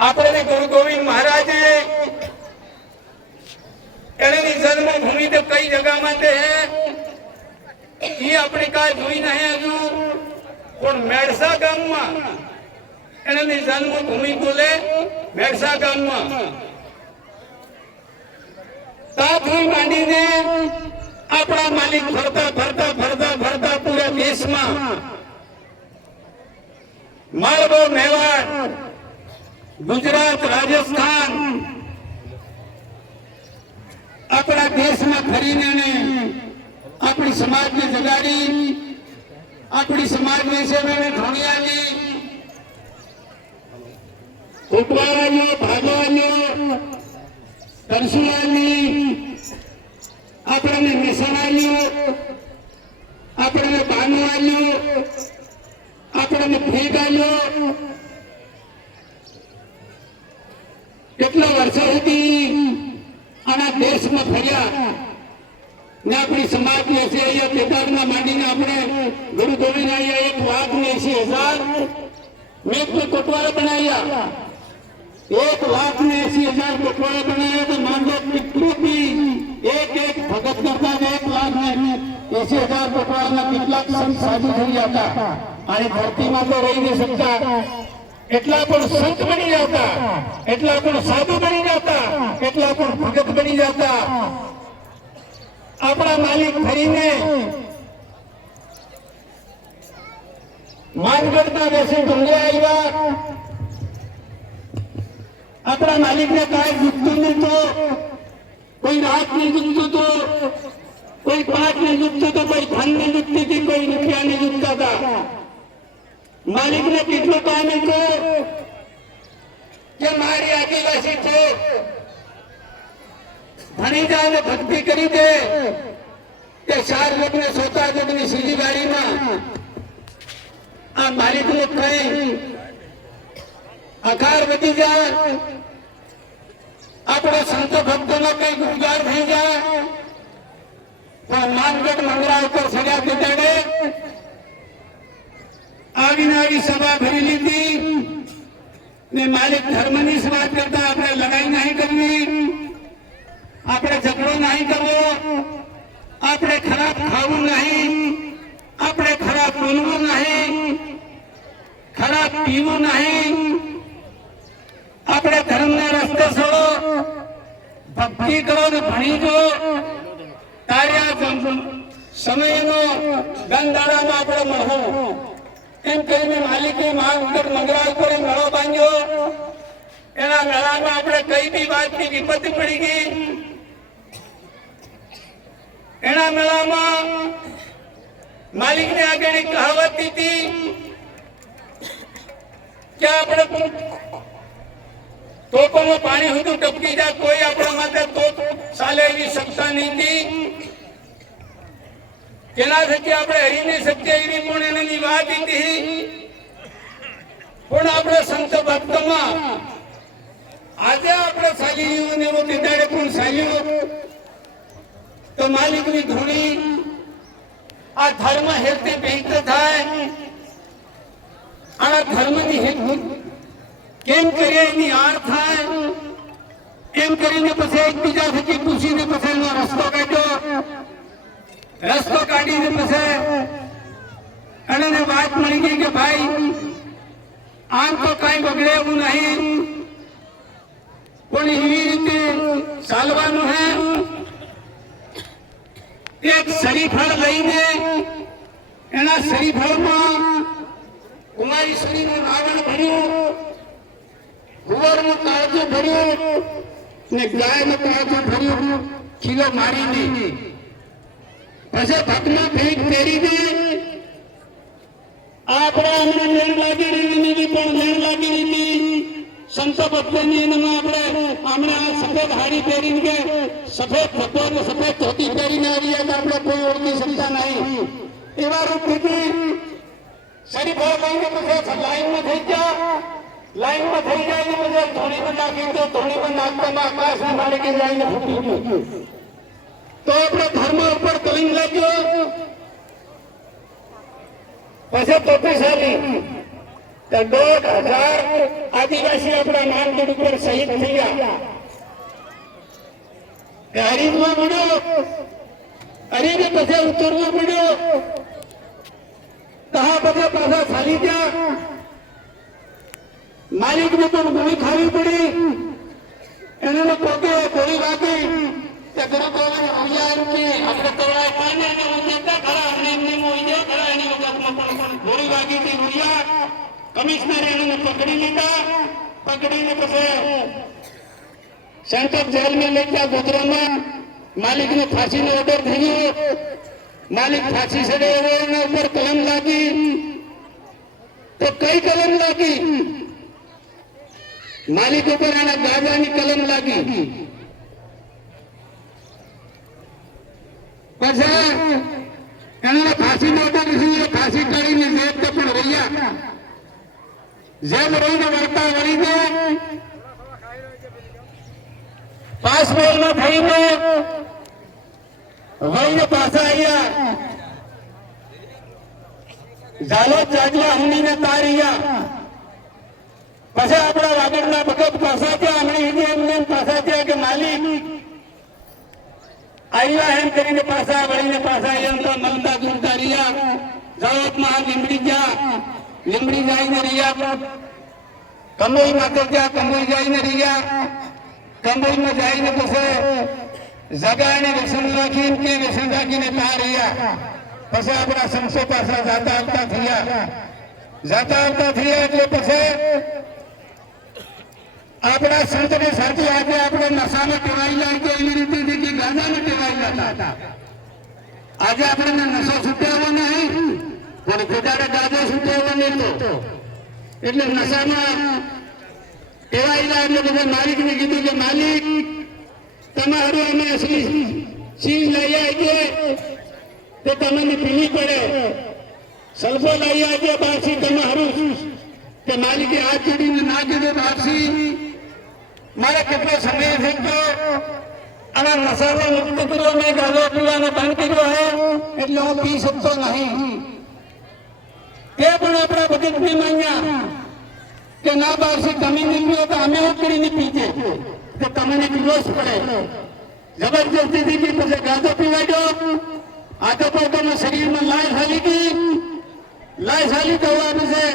આપણે ગુરુ ગોવિંદ મહારાજે એની જન્મભૂમિ તો કઈ જગામાં તે એ આપણે કાંઈ જોઈ નહીં હજુ પણ મેડસા ગામમાં એની જન્મભૂમિ બોલે મેડસા ગામમાં ત્યાંથી માંડીને આપણા માલિક ફરતા ફરતા ફરતા ફરતા પૂરા દેશમાં માલવો મેવાડ ગુજરાત રાજસ્થાન આપણા દેશમાં ફરીને આપણી સમાજને જગાડી આપણી સમાજને સેવાને ધોણિયાની કોટવાળાઓ ભાગવાળીઓ તરસુલાની આપણને મહેસાણાલીઓ આપણને બાનુવાલીઓ આપણને ભેગાલીઓ કેટલા વર્ષો સુધી આના દેશમાં ફર્યા ને આપણી સમાજને છે અહીંયા તેદારના માંડીને આપણે ગુરુ ગોવિંદ અહીંયા એક લાખ ને 80,000 મેઘને કોટવાળા બનાવ્યા 1,80,000 કોટવાળા બનાવ્યા તો માનજો કેટલું બી એક ભગત કરતા 1,80,000 કોટવાળાના કેટલાક સંત સાધુ થઈ જતા અને ધરતીમાં તો રહી નહીં શકતા એટલા પણ સંત બની જતા એટલા પણ સાધુ બની જતા એટલા પણ ભગત બની જતા આપણા માલિક ફરીને માનગઢના દેશે ઢોંગે આવ્યા આપણા માલિકને કાંઈ દુખતું નહોતું કોઈ રાત નહીં દુખતું તો કોઈ પાક નહીં દુખતું તો કોઈ ધન નહીં દુખતી હતી કોઈ રૂપિયા નહીં દુખતા હતા માલિકને કેટલું કામ હતું કે મારી આદિવાસી છે ભણી જાય ને ભક્તિ કરી દે કે 4 લોકોને સોતા લોકોની સીધી ગાડીમાં આ માલિકને કઈ આકાર વધી જાય આપણા સંત ભક્તોનો કઈ ગુણગાર થઈ જાય પણ માનગઢ મંગળા ઉપર સજા બેટાડે આવીને આવી સભા ભરી લીધી ને માલિક ધર્મની વાત કરતા આપણે લડાઈ નહીં કરવી આપણે ઝઘડો નહીં કરવો આપણે ખરાબ ખાવું નહીં આપણે ખરાબ બોલવું નહીં ખરાબ પીવું નહીં આપણે ધર્મના રસ્તે છોડો ભક્તિ કરો ને ભણી જો તાર્યા સમયનો ગંધારામાં આપણે મળવું એમ કહીને માલિકે માનગઢ મંગળા ઉપર મેળો બાંધ્યો એના મેળામાં આપણે કઈ બી વાતની વિપત્તિ પડી ગઈ એના મેળામાં માલિકને આગળ એક કહાવત દીધી કે આપણે તોપમાં પાણી હતું ટપકી જાય કોઈ આપણા માટે તોપ ચાલે એવી સત્તા નહીં હતી કેના થકી આપણે હરી નહીં શકીએ એવી પણ એની વાત હતી પણ આપણે સંત ભક્તમાં આજે આપણે ચાલી ને એવું બિદાડે પણ ચાલ્યું તો માલિકની ધૂણી આ ધર્મ હેતે ભેટ થાય આ ધર્મની હેત કેમ કરીએ એની આર થાય એમ કરીને પછી એકબીજા થકી પૂછીને પછી એનો રસ્તો કાઢ્યો રસ્તો કાઢીને પછી એને વાત મળી ગઈ કે ભાઈ આમ તો કઈ બગડે એવું નહીં પણ એવી રીતે ચાલવાનું હે એક શરીફળ લઈને એના શરીફળમાં કુમારીશ્વરીનું રાવણ ભર્યું કુંવરનું કાળજું ભર્યું ને ગાયનું કાળજું ભર્યું ખીલો મારીને પછી ભગમાં ભેટ પહેરીને આપણા હમણાં લેણ લાગી રહી પણ લેણ લાગી રહી સંત ભક્તોની એનામાં આપણે હમણાં સફેદ હાડી પહેરીને કે સફેદ ભક્તો સફેદ ધોતી પહેરીને આવીએ તો આપણે કોઈ ઓળખી શકતા નહીં એવા રૂપથી શરીફળ લઈને પછી લાઈનમાં થઈ ગયા લાઈનમાં થઈ જાય ને પછી ધોણી પર નાખી તો ધોણી પર નાખવામાં આકાશના માલિકે જઈને ફૂટી ગયું તો આપણે ધર્મ ઉપર કલિંગ લાગ્યો પછી તોપેશાલી તો 1,500 આદિવાસી આપણા માનગઢ ઉપર શહીદ થયા. હરીફમાં પડ્યો, હરીને પછી ઉતરવું પડ્યો, તહા બધા પાછા ચાલી ગયા. માલિકને પણ ગોળી ખાવી પડી, એને પોતે ગોળી વાગી. તે ગુરુ ગોવિંદ આપણે તોડાય પાને અને ઉજેતા ખરા અને એમને ઉજે ખરા એની વખતમાં પણ ગોળી વાગી હતી. રૂડિયા કમિશનરે એને પકડી લીધા, પકડીને પછી સેન્ટ્રલ જેલમાં લઈ ગયા ગોધરામાં. માલિકને ફાંસીનો ઓર્ડર થયો, માલિક ફાંસી ચડે એના ઉપર કલમ લાગી. તો કઈ કલમ લાગી? માલિક ઉપર એના ગાજાની કલમ લાગી. પછી એને ફાંસીનો ઓર્ડર થયો, ફાંસી કાઢીને જેલ પણ રહ્યા. જેમ રહીને વર્તા વળીને પાસપોર્ટમાં થઈને વળીને પાછા આવ્યા. ઝાલોદ જાજવા હુંડીને તાર્યા. પછી આપણા વાગડના ભગત પાછા થયા. હમણાં એમને પાછા થયા કે માલિક આવ્યા એમ કરીને પાછા વળીને પાછા આવ્યા. તો મલતા દૂરતા રહ્યા. ઝાલોદમાં લીંબડી ગયા, લીંબડી જઈને રહ્યા. કંબોઈ માટે ગયા, કંબોઈ જઈને રહ્યા. કંબોઈમાં જઈને પછી જગાને વ્યસન રાખીને કે વ્યસન રાખીને ત્યાં રહ્યા. પછી આપણા સંસો પાછા જાતા આવતા થયા. જાતા આવતા થયા એટલે પછી આપણા સંતને સાથે આજે આપણે નશામાં ટેવાયેલા કે એવી રીતે કે ગાંજામાં ટેવાયેલા હતા. આજે આપણને નશો છૂટ્યાવો નહીં, પણ પોતાને ગાંજો છૂટ્યાવો નહીં. તો એટલે નશામાં ટેવાયેલા એટલે બધા માલિકને કીધું કે માલિક તમારું અમે અસલી ચીજ લઈ આવીએ તો તમને પીવી પડે. સલ્ફો લઈ આવીએ બહારથી તમારું કે માલિકે હાથ જોડીને ના કીધું બહારથી મારે કેટલો સમય થઈ ગયો અને નશાને મુક્ત કર્યો, મેં ગાળો પીવાનો બંધ કર્યો હે એટલે હું પી શકતો નહીં. તે પણ આપણા ભગતને માન્યા કે ના બહારથી તમે નીકળ્યો તો અમે કરીને પીજે તો તમને પીવો જ પડે. જબરજસ્તીથી બી પછી ગાધો પીવાડ્યો. આ તો પોતાના શરીરમાં લાશ હાલી ગઈ. લાશ હાલી થવા પછી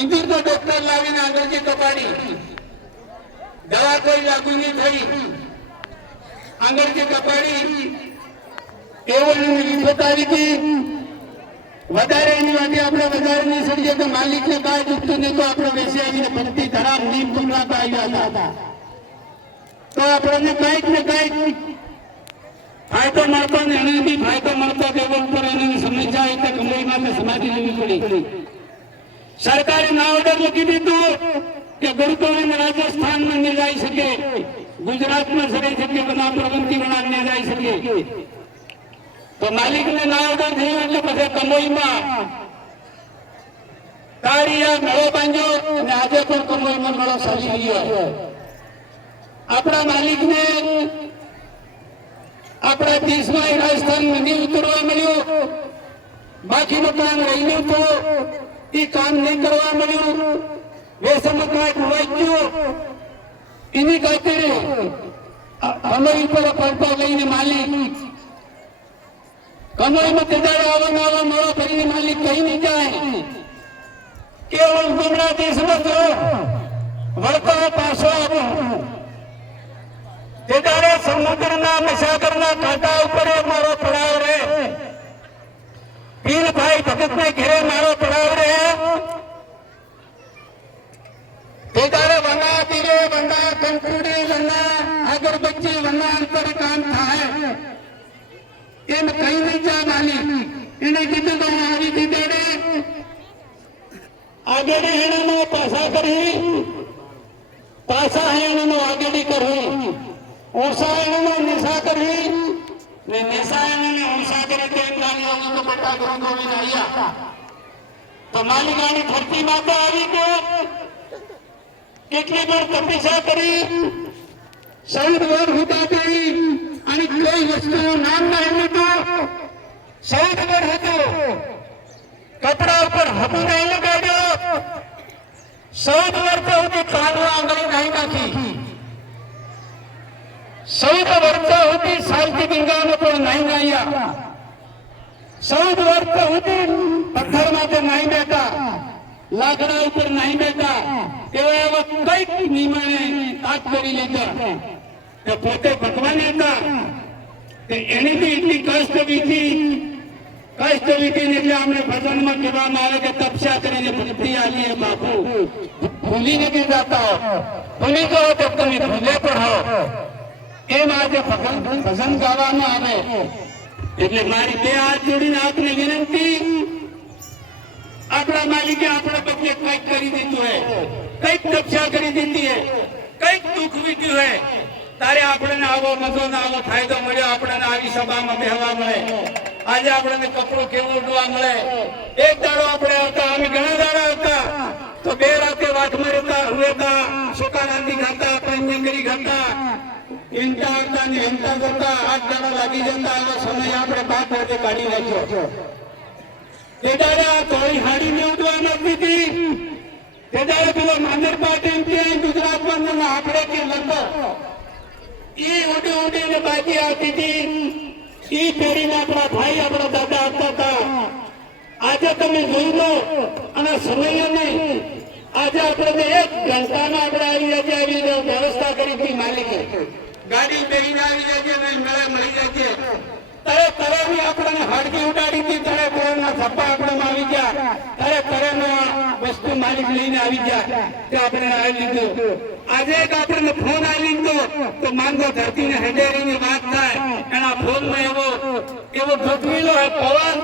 ઇન્દિર તો ડોક્ટર લાવીને આગળથી કપાડી. દવા કોઈ લાગુ નહીં થઈ, આગળથી કપાડી. એવો રિપોર્ટ આવી ગઈ. વધારે એની વાગે આપણે વધારે નહીં સડીએ તો માલિકને કાંઈ દુખતું નહીં. તો આપણે બેસી આવીને ભક્તિ ધરામ નીમ પકડાતા આવ્યા હતા. તો આપણને કંઈક ને કંઈક ફાયદો મળતો ને એને બી ફાયદો મળતો દેવો ઉપર એને સમસ્યા એટલે કંબોઈ માટે સમાધિ લેવી પડી. સરકારે ના ઓર્ડર લખી દીધું કે ગુરુ ગોવિંદ રાજસ્થાનમાં નહીં જઈ શકે, ગુજરાતમાં સરી શકે, બધા પ્રવૃત્તિ વળાંક નહીં જઈ શકે. તો માલિકને ના ઓર્ડર થયો એટલે પછી કંબોઈમાં કાળિયા મેળો બાંધ્યો અને આજે પણ કંબોઈમાં મેળો ચાલી રહ્યો. આપણા માલિકને આપણા દેશમાં રાજસ્થાનમાં નહીં ઉતરવા મળ્યું, બાકીનું કામ રહીને તો એ કામ નહીં કરવા મળ્યું. વેસમાં કાંઈક વાંચ્યું એની ખાતર અમારી ઉપર પડતો લઈને માલિક કમાઈમાં તેદાડે આવવા મળો ફરીને માલિક કહી નહીં જાય કે હું હમણાં દેશમાં તો વળતો પાછો આવું. તેદાડે સમુદ્રના મસાગરના કાંટા ઉપર મારો પડાવ રહે. પીરભાઈ ભગતને ઘેરે મારો પડાવ રહે. તેદાડે વના તીરે વના કંકુડી વના અગરબત્તી વના અંતર કામ થાય એમ કઈ નહીં જાય માલિક. એને કીધું તો આવી તેદાડે આગળ હેણાનો પાછા કરી, પાછા હેણાનો આગળ કરવી, ઓછા હેણાનો નિશા કરવી ને નિશા હેણાને ઓછા કરી તેમ ગાડીઓનો તો બધા ગુરુ ગોવિંદ આવ્યા. તો માલિકાની ધરતીમાં તો આવી ગયો. કેટલી વાર તપસ્યા કરી, 14 વાર હુતા કરી અને કોઈ વસ્તુનું નામ ના હતું. 14 વાર હતું કપડા ઉપર હબુ નહીં લગાડ્યો, 14 વર્ષ સુધી કાનમાં આંગળી નહીં નાખી, 14 વર્ષ સુધી શાંતિ ગંગામાં પણ નહીં નાહ્યા, 14 વર્ષ સુધી પથ્થર માટે નહીં બેઠા, લાકડા ઉપર નહીં બેઠા, એવા એવા કઈક નિયમોને તાક કરી લીધા. તે પોતે ભગવાન હતા, તે એની બી એટલી કષ્ટ વીતી એટલે અમને ભજનમાં કહેવામાં આવે કે તપસ્યા કરીને ભક્તિ આલીએ બાપુ. ભૂલી નથી જતા, ભૂલી ગયો તો તમે ભૂલે પણ હો. એમ આજે ભજન ગાવામાં આવે. એટલે મારી બે હાથ જોડીને આપને વિનંતી, આપણા માલિકે આપણા બદલે કંઈક કરી દીધું હે, કંઈક તપસ્યા કરી દીધી હે, કંઈક દુઃખ વીત્યું હે, તારે આપણને આવો મજો ને આવો ફાયદો મળ્યો, આપણને આવી સભામાં બેહવા મળે, આજે આપણને કપડું કેવું ઉડવા મળે. એક દાડો આપણે હતા, અમે ઘણા દાડા હતા તો 2 રાતે વાટમાં રહેતા, હુએતા, સુકારાંદી ખાતા, પંજંગરી ખાતા, ઈંટા આવતા ને ઈંટા કરતા 8 દાડા લાગી જતા. એવો સમય આપણે 5 વાગે કાઢી નાખ્યો. તે દાડા થોડી હાડી ને ઉડવા નથી દીધી. તે દાડે પેલો માંદર પાટે ગુજરાતમાં આપણે કે લખો એ ઉડી ઉડીને બાજી આવતી હતી. ઈ પેઢીને આપણા ભાઈ આપણા દાદા આપતા હતા. આજે તમે જોઈ લો અને સમય નહીં, આજે આપણે 1 ઘંટામાં આપણે આવી વ્યવસ્થા કરી હતી માલિકે. ગાડી બેહીને આવી જશે ને મળી જશે. તરે તરેની આપણને હડકી ઉડાડી હતી, તરે તરેના છપ્પા આપણામાં આવી ગયા, તરે તરેના વસ્તુ માલિક લઈને આવી ગયા, તે આપણે આવી લીધું. આજે એક આપણને ફોન આવી લીધો તો માંગો ધરતીને હેડેરીની વાત થાય. એના ફોનમાં એવો ગોઠવેલો હે પવન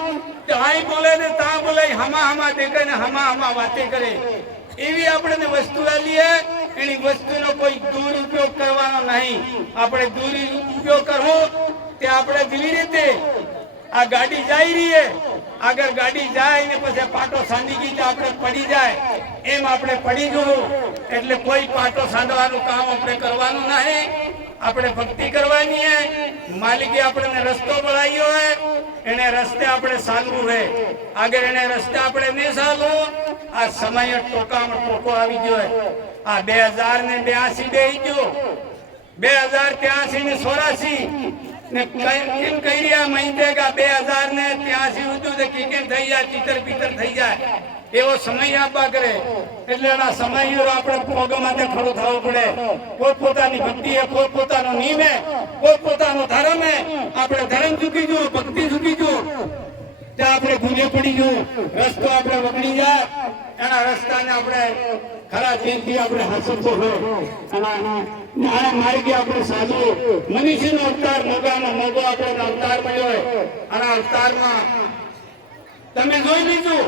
કે હાઈ બોલે ને તા બોલે, હમા દેખે ને હમા વાતે કરે. એવી આપણને વસ્તુ આલીએ, એની વસ્તુનો કોઈ દુરુપયોગ કરવાનો નહીં. આપણે દુરુપયોગ કરવો તે આપણે કેવી રીતે, આ ગાડી જઈ રહી હે, આગળ ગાડી જાય ને પછી પાટો સાંધી ગઈ તો આપણે પડી જાય, એમ આપણે પડી જવું. એટલે કોઈ પાટો સાંધવાનું કામ આપણે કરવાનું નહીં. આપણે ભક્તિ કરવાની હે. માલિકે આપણને રસ્તો બનાવ્યો હે, એને રસ્તે આપણે ચાલવું હે. આગળ એને રસ્તે આપણે નહીં ચાલવું. આ સમય ટોકામાં ટોકો આવી ગયો. આ 2082 બેહી ગયો, 2083 ને 84 ને કેમ કહી રહ્યા મહિને કે 2083 ઉઠું તો કેમ થઈ જાય, તીતર પીતર થઈ જાય. એવો સમય આપવા કરે. એટલે એના સમય આપણે ભોગમાં ખડું થવું પડે. પોતપોતાની ભક્તિ એ પોતપોતાનો નિયમ હે, પોતપોતાનો ધર્મ હે. આપણે ધર્મ ચૂકી જવું, ભક્તિ ચૂકી જવું, ત્યાં આપણે ભૂલે પડી જવું, રસ્તો આપણે વગડી જાય. એના રસ્તાને આપણે ખરા દિલથી આપણે હસતો હોય. અને માર્ગે આપણે સાધુ મનુષ્યનો અવતાર મોગાનો મોગો આપણો અવતાર મળ્યો હોય. અને અવતારમાં તમે જોઈ લીધું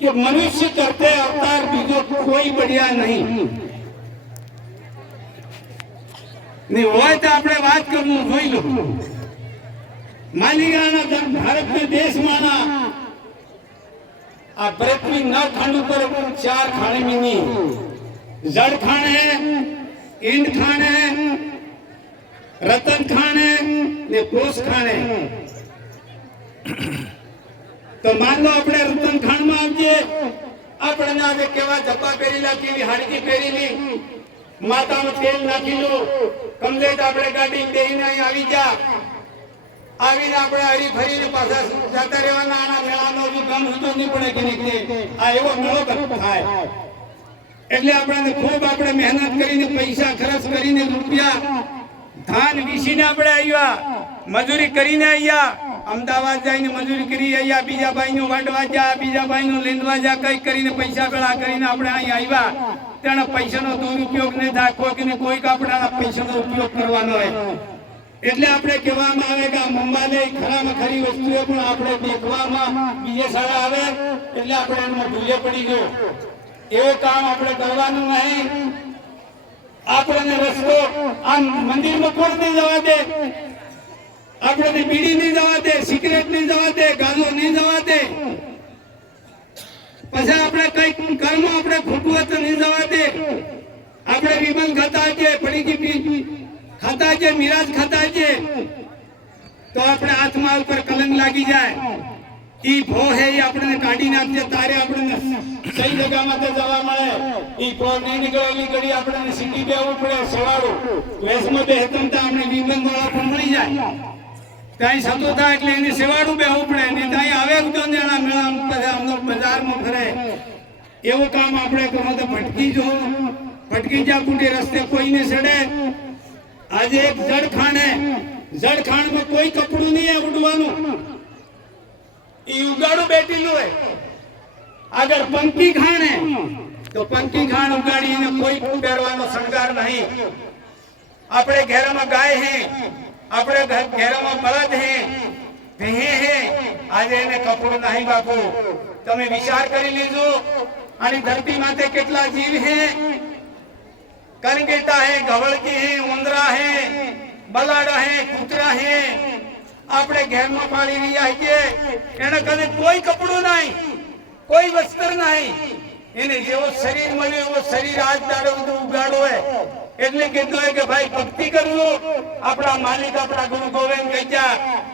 કે મનુષ્ય કરતે અવતાર બીજો કોઈ બળ્યા નહીં. હોય તો આપણે વાત કરવું જોઈ લો. માલિકાના ભારત દેશમાંના આ પૃથ્વી 9 ખંડ ઉપર 4 ખાણે મીની, જળ ખાણ હે, ઈંડ ખાણ હે, રતન ખાણ હે ને કોષ ખાણ હે. તો માન લો આપણે રતન ખાણ માં આવજે, આપણને આજે કેવા જપ્પા પહેરેલા, કેવી હાડકી પહેરેલી, માથામાં તેલ નાખી લો, કમલેટ આપણે ગાડી બેહીને અહીં આવી જા. આવીને આપણે હરી ફરીને પાછા જતા રહેવાના. આના મેળાનો ગમ હતો નહીં પડે કે નહીં. આ એવો મેળો થાય. એટલે આપણે ખૂબ આપણે મહેનત કરીને પૈસા ખર્ચ કરીને રૂપિયા ધાન વીસીને આપણે આવ્યા, મજૂરી કરીને આવ્યા. અમદાવાદ જઈને મજૂરી કરી આવ્યા, બીજા ભાઈનું વાટવા જા, બીજા ભાઈનું લેંદવા જા, કઈ કરીને પૈસા ભેળા કરીને આપણે અહીં આવ્યા. તેના પૈસાનો દુરુપયોગ નહીં થાય. કોઈક આપણા પૈસાનો ઉપયોગ કરવાનો હોય. એટલે આપણે કહેવામાં આવે કે આ મુંબાને ખરામાં ખરી વસ્તુઓ પણ આપણે દેખવામાં બીજે સારા આવે. એટલે આપણે એમાં ભૂલે પડી ગયો. એવું કામ આપણે કરવાનું નહીં. આપણને રસ્તો આમ મંદિરમાં કોણ નહીં જવા દે, આપણને બીડી નહીં જવા દે, સિગરેટ નહીં જવા દે, ગાંજો નહીં જવા દે. પછી આપણે કઈક કર્મ આપણે ખોટું તો નહીં જવા દે. આપણે વિમલ ખાતા છે, પડીકી ખાતા છે, મિરાજ ખાતા છે, તો આપણે હાથમાં ઉપર કલંક લાગી જાય. ઈ ભો હે ઈ આપણને કાઢી નાખજે તારે આપણને સહી જગામાં તે જવા મળે ઈ ભો નહીં નીકળેલી ઘડી આપણને સીધી બેવું પડે સવારું વેસમાં બે હેતનતા આપણે વિમન વાળા પણ મળી જાય ત્યાં સતો થાય એટલે એને સેવાડું બેવું પડે ને ત્યાં આવે તો જણા મેળા આમનો બજારમાં ફરે એવું કામ આપણે કરો તો ભટકી જા કુટી રસ્તે કોઈને સડે આજે એક જડખાણમાં કોઈ કપડું નહીં ઉડવાનું ઈ ઉગાડું બેઠેલું હોય અગર પંકી ખાણ હે તો પંકી ખાણ ઉગાડીને કોઈ પહેરવાનો શણગાર નહીં આપણે ઘેરામાં ગાય હે આપણે ઘેરામાં બળદ હે ભેહે હે આજે એને કપડું નહીં બાપુ તમે વિચાર કરી લીધો આની ધરતી માથે કેટલા જીવ હે કરંગેટા હે ગવળકી હે ઉંદરા હે બલાડા હે કૂતરા હે આપણે ઘેરમાં પાળી રહ્યા છીએ એને કદે કોઈ કપડું નહીં કોઈ વસ્ત્ર નહીં એને જેવો શરીર મળ્યો એવો શરીર આજ દાડો ઉગાડો હોય એટલે કીધું હોય કે ભાઈ ભક્તિ કરવું આપણા માલિક આપણા ગુરુ ગોવિંદ કહીજા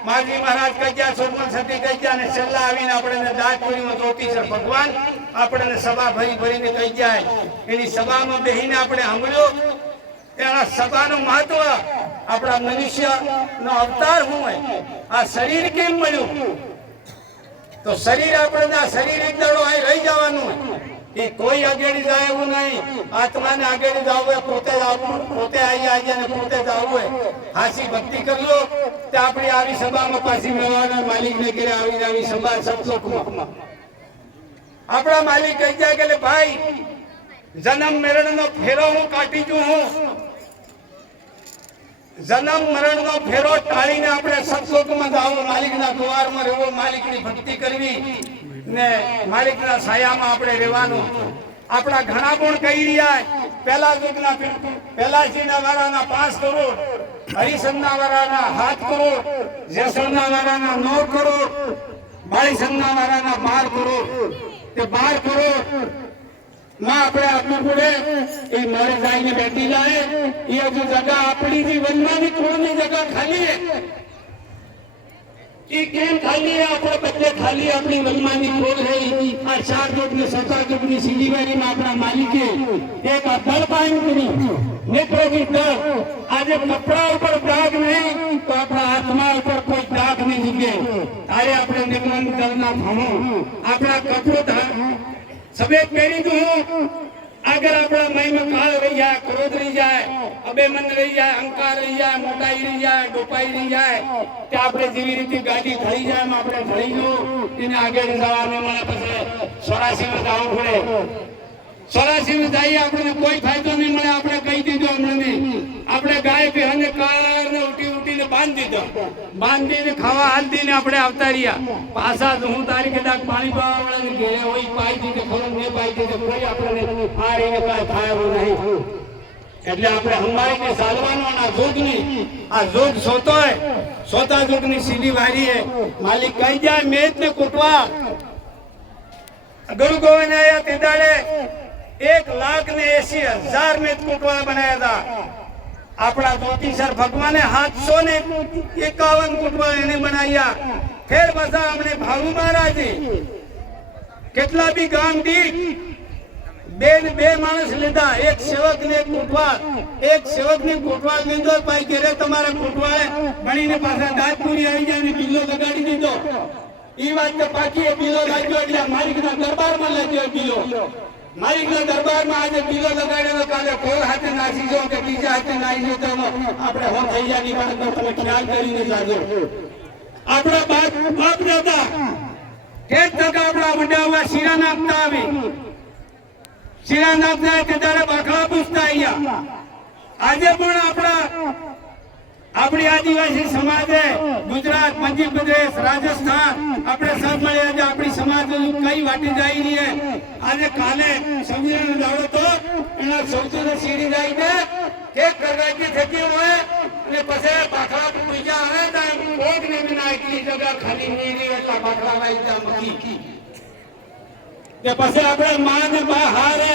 માજી મહારાજ કહીજા સોમન સતી કહીજા અને છેલ્લા આવીને આપણે દાજપુરીમાં જ્યોતિષર ભગવાન આપણને સભા ભરીને કહી જાય એની સભામાં બેહીને આપણે સાંભળ્યો એના સભાનું મહત્વ આપણા મનુષ્યનો અવતાર શું હોય આ શરીર કેમ મળ્યું તો શરીર આપણે આ શરીર એક દાડો અહીં રહી જવાનું એ કોઈ આગળ જાય એવું નહીં આત્માને આગળ જવું હોય પોતે આવી અને પોતે જવું હોય હાસી ભક્તિ કરજો તે આપણી આવી સભામાં પાછી મળવાના માલિકને ઘરે આવી સભા સત્સંગમાં આપણા માલિક કહી જાય કે ભાઈ જન્મ મરણનો ફેરો હું કાઢી દઉં હું જન્મ મરણનો ફેરો ટાળીને આપણે સત્સંગમાં જવું માલિકના દ્વારમાં રહેવું માલિકની ભક્તિ કરવી ને માલિકના છાયામાં આપણે રહેવાનું આપણા ઘણા પણ કહી રહ્યા પેલાજીના વાળાના 5 કરોડ હરિસંના વાળાના 7 કરોડ જેસલના વાળાના 9 કરોડ બાળીસંના વાળાના 12 કરોડ તે 12 કરોડ માં આપણે આપવું પડે એ મારે જઈને બેઠી જાય એ હજુ જગા આપણી જે વનમાની કુળની જગા ખાલી હે એ કેમ ખાલી હે આપણે બદલે ખાલી આપણી વનમાની કુળ હે આ 4 જોડ ને 7 જોડની સીડીવારીમાં આપણા માલિકે એક દળ કાયમ કરી નેત્રોની દળ આજે કપડા ઉપર દાગ નહીં તો આપણા આત્મા ઉપર કોઈ દાગ નહીં જુગે તારે આપણે નિર્માણ દળના ભણો આપણા કપડો સફેદ પહેરી દઉં अगर अपना मई में काल रही जाए, क्रोध रही जाए, अबेमन रही जाए, अहंकार रही जाए, मोटाई रही जाए, डोपाई रही जाए, ते आपणे जेवी रीते गाड़ी खड़ी जाए में आपणे खड़ी लो इने आगे जवाने मळे पछी 84 में जावू पड़े। 84 में जाइए आपणे कोई फायदो नहीं मळे। आपणे कही दीधो हमणे आपणे गाय बेहने कार ने उठी उठी ने बांध दीधो, बांधी ने खावा हाल दीने आपणे आवता रिया। पासा हूं तारी के दाक पानी पावा वाला ने घेरे होई पाई दीधे खबर ने पाई दीधे कोई आपणे आ रहीने काय थायो नहीं। એટલે આપણે હંમાઈને સાલવાનો આ જોગની આ જોગ સોતો હે, સોતા જોગની સીધી વારી હે। માલિક કહી જાય મેચ ને કોટવા गुरु गोविंद आया तेदाड़े 1,80,000 मेच कोटवा बनाया था। अपना ज्योतिषर भगवान ने 751 कोटवा इन्हें बनाया। फिर बसा हमने भालू महाराज केटला भी गाम दी बे मानस लीधा। एक सेवक ने कोटवा लीधो भाई घेरे तुम्हारा कोटवा बनी ने पासा दाजपुरी आई जाए ने बिल्लो लगाड़ी दीधो। ई बात तो बाकी है बिलो लाग्यो એટલે માલિકના દરબારમાં લાગ્યો बिलो। માલિકના દરબારમાં આજે बिलो લગાડ્યો કાલે કોલ હાથે નાસી જો કે બીજા હાથે નાઈ જો તો આપણે હો થઈ જાની વાત તમે ખ્યાલ કરીને જાજો। આપણા બાપ દાદા કે તક આપણા વડાવા શીરા નાખતા આવી, શીરા નાખતા તે તારે બાખડા પૂછતા આયા। આજે પણ આપણા अपनी आदिवासी समाज है गुजरात, मध्य प्रदेश, राजस्थान अपने सब मिले आज अपनी समाज कई वाटी जाई रही है। आज काले समुद्र ने दाड़ो तो एना सौती ने सीढ़ी जाई दे केक करवा की थकी हुए ने पसे बाखड़ा पूजा है ता कोक ने बिना इतनी जगह खाली नहीं रही એટલા બાખડા વાઈ જા મકી के पसे આપણે मां ने बा हारे